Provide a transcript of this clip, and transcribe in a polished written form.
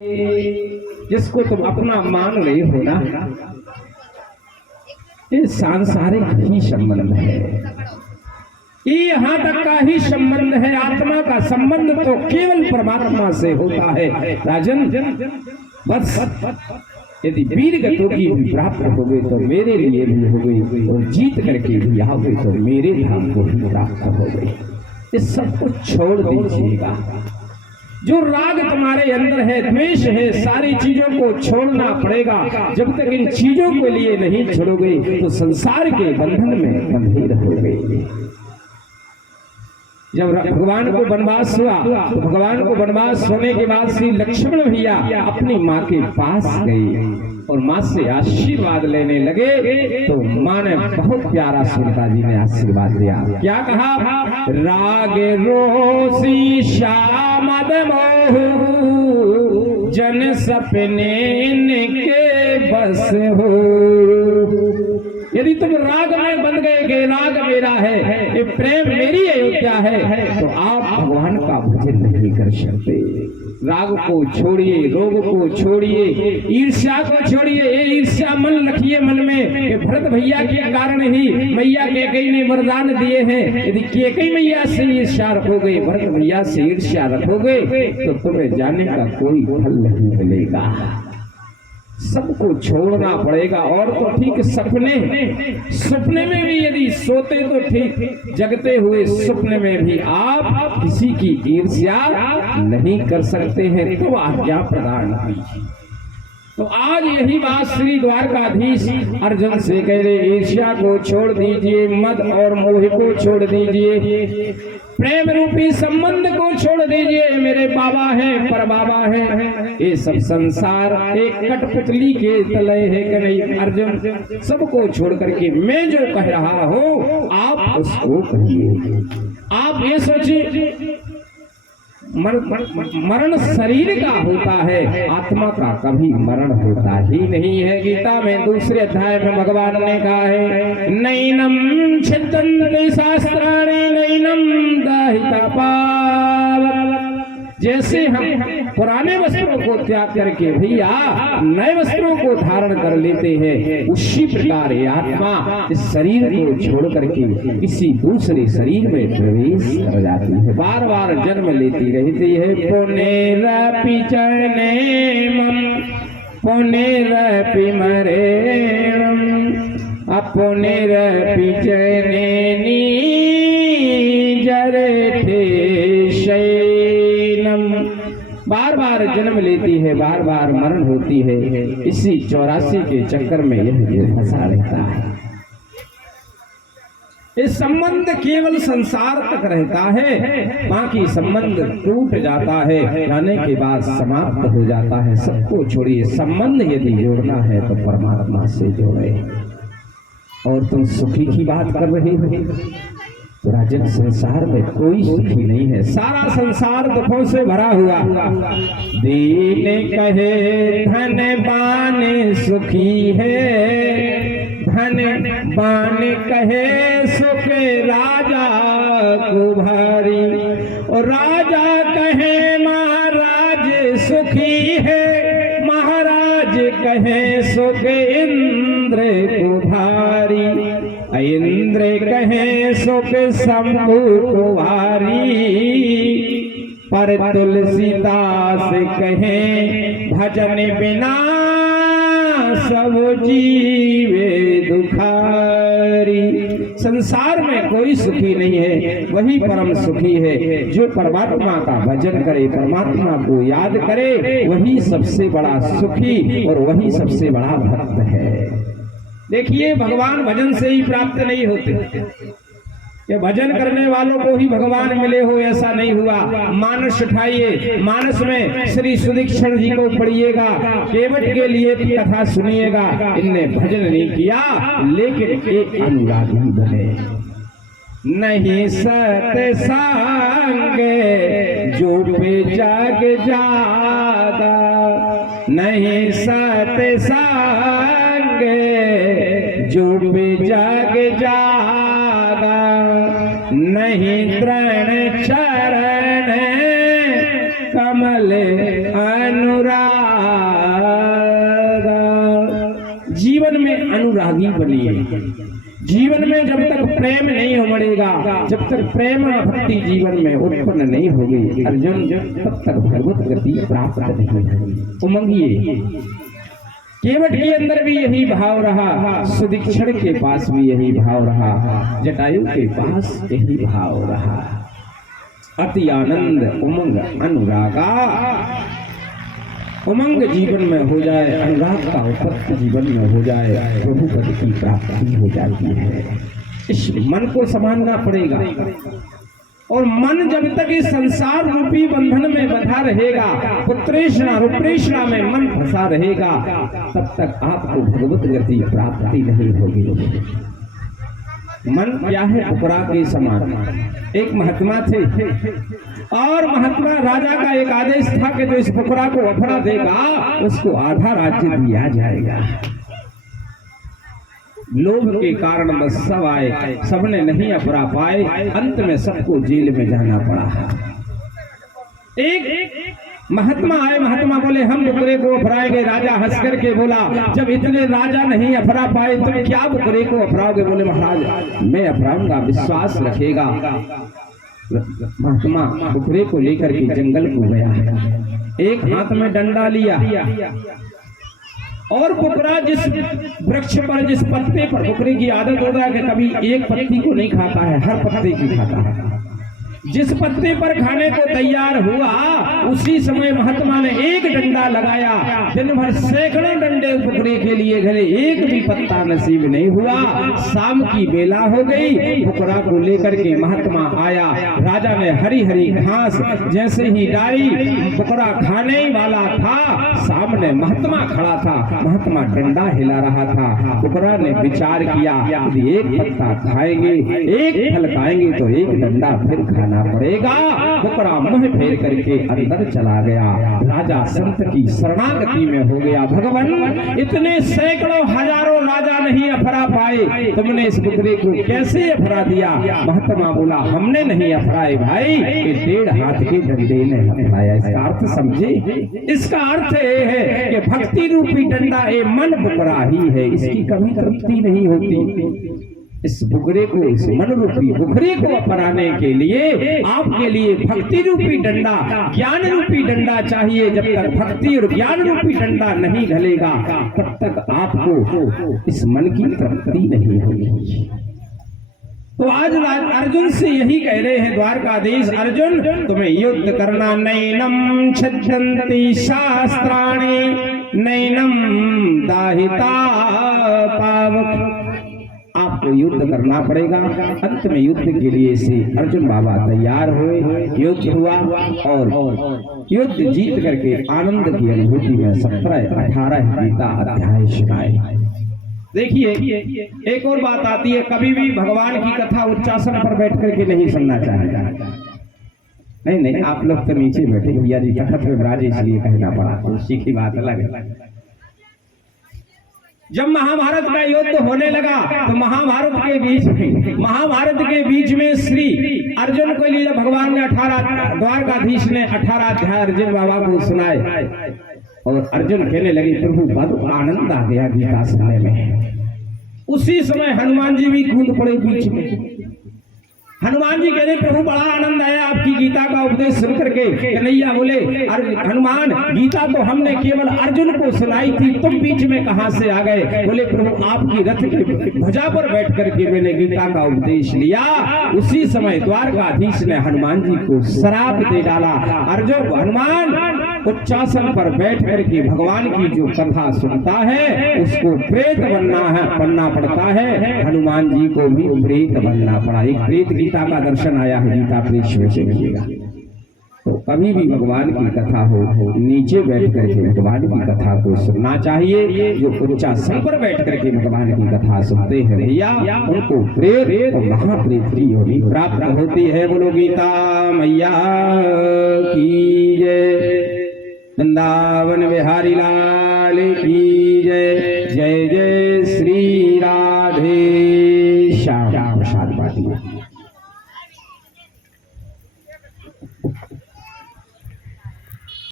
जिसको तुम अपना मान रहे हो ना, ये सांसारिक ही संबंध है, ये यहाँ तक का ही संबंध है। आत्मा का संबंध तो केवल परमात्मा से होता है राजन। बस यदि वीर गतों की भी प्राप्त हो गए तो मेरे लिए भी हो गई, और जीत करके भी आओगे तो मेरे धाम को भी प्राप्त हो गई। इस सब कुछ छोड़ दीजिएगा। जो राग तुम्हारे अंदर है, द्वेष है, सारी चीजों को छोड़ना पड़ेगा। जब तक इन चीजों के लिए नहीं छोड़ोगे तो संसार के बंधन में बंधे रहोगे। जब भगवान को वनवास हुआ तो भगवान को वनवास होने के बाद श्री लक्ष्मण भैया अपनी माँ के पास गए और माँ से आशीर्वाद लेने लगे, तो माँ ने बहुत प्यारा सीता जी ने आशीर्वाद दिया। क्या कहा? राग रोसी श्यामद मोह जन सपने के बस हो। यदि तुम राग में बंध गए कि राग मेरा है, ये प्रेम मेरी अयोध्या है, तो आप भगवान का भजन नहीं कर सकते। राग को छोड़िए, रोग को छोड़िए, ईर्ष्या को छोड़िए। ये ईर्ष्या मन रखिए मन में। ये भरत भैया के कारण ही मैया कैकेयी ने वरदान दिए हैं। यदि कैकेयी मैया से ईर्ष्या रखोगे, भरत भैया से ईर्ष्या रखोगे, तो तुम्हें जाने का कोई फल नहीं मिलेगा। सबको छोड़ना पड़ेगा। और तो ठीक, सपने में भी यदि सोते तो ठीक, जगते हुए सपने में भी आप किसी की ईर्ष्या नहीं कर सकते हैं, तो आज्ञा प्रदान कीजिए। तो आज यही बात श्री द्वारकाधीश अर्जुन से कह रहे, ईर्ष्या को छोड़ दीजिए, मद और मोह को छोड़ दीजिए, प्रेम रूपी संबंध को छोड़ दीजिए। मेरे बाबा हैं, पर बाबा हैं, ये सब संसार एक कठपुतली के तले है कि नहीं अर्जुन? सबको छोड़ करके मैं जो कह रहा हूँ आप उसको कहिए। आप ये सोचिए, मरण शरीर का होता है, आत्मा का कभी मरण होता ही नहीं है। गीता में दूसरे अध्याय में भगवान ने कहा है, नैनम छिदन्ति शास्त्राणि नैनम दाहिता पावक। जैसे हम पुराने वस्त्रों को त्याग करके भैया नए वस्त्रों को धारण कर लेते हैं, उसी प्रकार ये आत्मा इस शरीर को छोड़ करके किसी दूसरे शरीर में प्रवेश कर जाती है, बार बार जन्म लेती रहती है। पुनरपि जननेम पुनरपि मरणम पुनरपि जननी जरते शयनम। बार बार जन्म लेती है, बार बार मरण होती है। इसी 84 के चक्कर में यह फंसा रहता है। ये संबंध केवल संसार तक रहता है, बाकी संबंध टूट जाता है, जाने के बाद समाप्त हो जाता है। सबको छोड़िए, संबंध यदि जोड़ना है तो परमात्मा से जोड़े। और तुम सुखी की बात कर रहे हो तो राजन, संसार में कोई सुखी नहीं है, सारा संसार दुखों से भरा हुआ। दीन कहे धनवान सुखी है, धनवान कहे सुख राजा को भारी, और राजा कहे महाराज सुखी है, महाराज कहे सुख इंद्र को भारी, इंद्र कहे सुख शंभु को भारी, पर तुलसीदास कहे भजन बिना सब जीवे दुखारी। संसार में कोई सुखी नहीं है, वही परम सुखी है। जो परमात्मा का भजन करे, परमात्मा को याद करे, वही सबसे बड़ा सुखी और वही सबसे बड़ा भक्त है। देखिए, भगवान भजन से ही प्राप्त नहीं होते, ये भजन करने वालों को ही भगवान मिले हो ऐसा नहीं हुआ। मानस उठाइए, मानस में श्री सुदीक्षण जी को पढ़िएगा, केवट के लिए कथा सुनिएगा। इनने भजन नहीं किया लेकिन एक अनुरागी बने। नहीं सत्संग जो पे जाग जागा, नहीं सत्संग जो पे जाग जागा, नहीं तृण चरण कमल अनुराग। जीवन में अनुरागी बनिए। जीवन में जब तक प्रेम नहीं उमड़ेगा, जब तक प्रेम भक्ति जीवन में उत्पन्न नहीं होगी अर्जुन, तब तक भगवत गति प्राप्त नहीं होगी। उमंगिए। केवट के अंदर भी यही भाव रहा, सुदीक्षण के पास भी यही भाव रहा, जटायु के पास यही भाव रहा। अति आनंद उमंग अनुरागा। उमंग जीवन में हो जाए, अनुराग का उपत्ति जीवन में हो जाए, प्रभु पद की प्राप्ति हो जाती है। इस मन को संभालना पड़ेगा, और मन जब तक इस संसार रूपी बंधन में बंधा रहेगा, पुत्रेषणा रूप्रेषणा में मन फंसा रहेगा, तब तक आपको भगवत गति प्राप्ति नहीं होगी। मन क्या है? पुकरा के समान। एक महात्मा थे, और महात्मा राजा का एक आदेश था कि जो इस पुकरा को अफरा देगा उसको आधा राज्य दिया जाएगा। लोभ के कारण बस सब आए, सबने नहीं अफरा पाए, अंत में सबको जेल में जाना पड़ा। एक महात्मा आए, महात्मा बोले हम बुकरे को अफराएंगे। राजा हंस करके बोला, जब इतने राजा नहीं अफरा पाए तुम क्या बुकरे को अफराओगे? बोले महाराज मैं अफराऊंगा, विश्वास रखेगा। महात्मा बुकरे को लेकर के जंगल को गया, एक हाथ में डंडा लिया, और बुकरा जिस वृक्ष पर, जिस पत्ते पर, बुकरे की आदत होता है कि कभी एक पत्ती को नहीं खाता है, हर पत्ते की खाता है। जिस पत्ते पर खाने को तैयार हुआ उसी समय महात्मा ने एक डंडा लगाया। दिन भर सैकड़ों डंडे बुकरे के लिए घरे, एक भी पत्ता नसीब नहीं हुआ। शाम की बेला हो गई, बुकरा को लेकर के महात्मा आया। राजा ने हरी हरी घास जैसे ही डाली, बुकरा खाने वाला था, सामने महात्मा खड़ा था, महात्मा डंडा हिला रहा था। बुकरा ने विचार किया, यदि एक पत्ता खाएंगे, एक फल खाएंगे तो एक डंडा फिर खाना पड़ेगा। बुकरा मुंह फेर करके अंदर चला गया। राजा संत की शरणागति में हो गया। भगवान इतने सैकड़ों हजारों राजा नहीं अफरा पाए, तुमने इस बुकरे को कैसे अफरा दिया? महात्मा बोला हमने नहीं अफराए भाई, ये 1.5 हाथ के डंडे ने अफराया। इसका अर्थ समझे? इसका अर्थ ये है कि भक्ति रूपी डंडा ये मन बुकरा ही है, इसकी कभी तृप्ति नहीं होती। इस बुकरे को, इस मन रूपी बुकरे को अपनाने के लिए आपके लिए भक्ति रूपी डंडा, ज्ञान रूपी डंडा चाहिए। जब तक भक्ति और ज्ञान रूपी डंडा नहीं ढलेगा तब तक आपको इस मन की तृप्ति नहीं होगी। तो आज अर्जुन से यही कह रहे हैं द्वारकाधीश, अर्जुन तुम्हें युद्ध करना, नैनम छद्यन्ति शास्त्राणि नैनम दाहिता पावक। आपको युद्ध करना पड़ेगा। अंत में युद्ध के लिए से अर्जुन बाबा तैयार हुए, युद्ध हुआ, और युद्ध जीत करके आनंद की अनुभूति में 17-18 गीता अध्याय सुनाए। देखिए एक और बात आती है, कभी भी भगवान की कथा उच्चासन पर बैठ करके नहीं सुनना चाहिए। नहीं, आप लोग तो नीचे बैठे, भैया जी तखत में विराजे इसलिए कहना पड़ा, उसी की बात अलग है। जब महाभारत का युद्ध होने लगा तो महाभारत के बीच में श्री अर्जुन के लिए भगवान ने 18 द्वारकाधीश ने 18 अध्याय अर्जुन बाबा को सुनाए, और अर्जुन कहने लगे प्रभु बहुत आनंद आ गया गीता सुनने में। उसी समय हनुमान जी भी कूद पड़े बीच में। हनुमान जी कह रहे प्रभु बड़ा आनंद आया आपकी गीता का उपदेश सुन करके। कन्हैया बोले हनुमान गीता तो हमने केवल अर्जुन को सुनाई थी, तुम बीच में कहां से आ गए? बोले प्रभु आपकी रथ की ध्वजा पर बैठ करके मैंने गीता का उपदेश लिया। उसी समय द्वारकाधीश ने हनुमान जी को श्राप दे डाला। अर्जुन हनुमान उच्चासन पर बैठ करके भगवान की जो कथा सुनता है उसको प्रेत बनना पड़ता है। हनुमान जी को भी प्रेत बनना पड़ा। एक प्रेत गीता का दर्शन आया है, गीता प्रेत से मिलेगा। तो कभी भी भगवान की कथा हो नीचे बैठ करके भगवान की कथा को सुनना चाहिए। जो उच्चासन पर बैठ करके भगवान की कथा सुनते हैं भैया उनको प्रेत और महाप्रेत की योनि प्राप्त होती है। बोलो गीता मैया की जय। वृंदावन बिहारी लाल